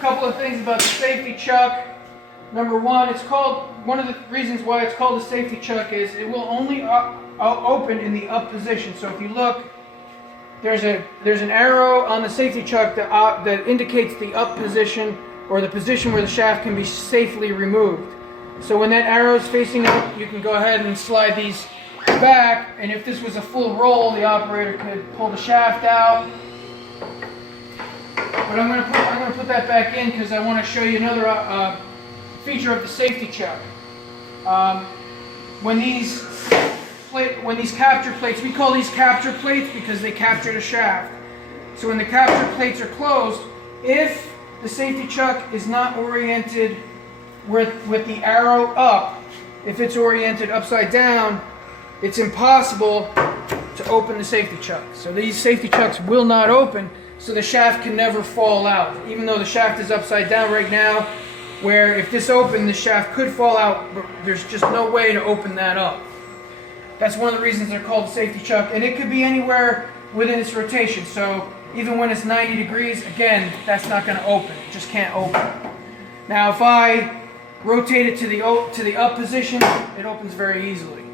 couple of things about the safety chuck. Number one, one of the reasons why it's called a safety chuck is it will only open in the up position. So if you look, there's an arrow on the safety chuck that indicates the up position, or the position where the shaft can be safely removed. So when that arrow is facing up, you can go ahead and slide these back, and if this was a full roll, the operator could pull the shaft out. But I'm going to put that back in because I want to show you another feature of the safety chuck. When these capture plates, we call these capture plates because they capture the shaft. So when the capture plates are closed, if the safety chuck is not oriented with the arrow up, if it's oriented upside down, it's impossible to open the safety chuck. So these safety chucks will not open, so the shaft can never fall out. Even though the shaft is upside down right now, where if this opened, the shaft could fall out, but there's just no way to open that up. That's one of the reasons they're called a safety chuck, and it could be anywhere within its rotation. So even when it's 90 degrees, again, that's not going to open. It just can't open. Now if I rotate it to the up position, it opens very easily.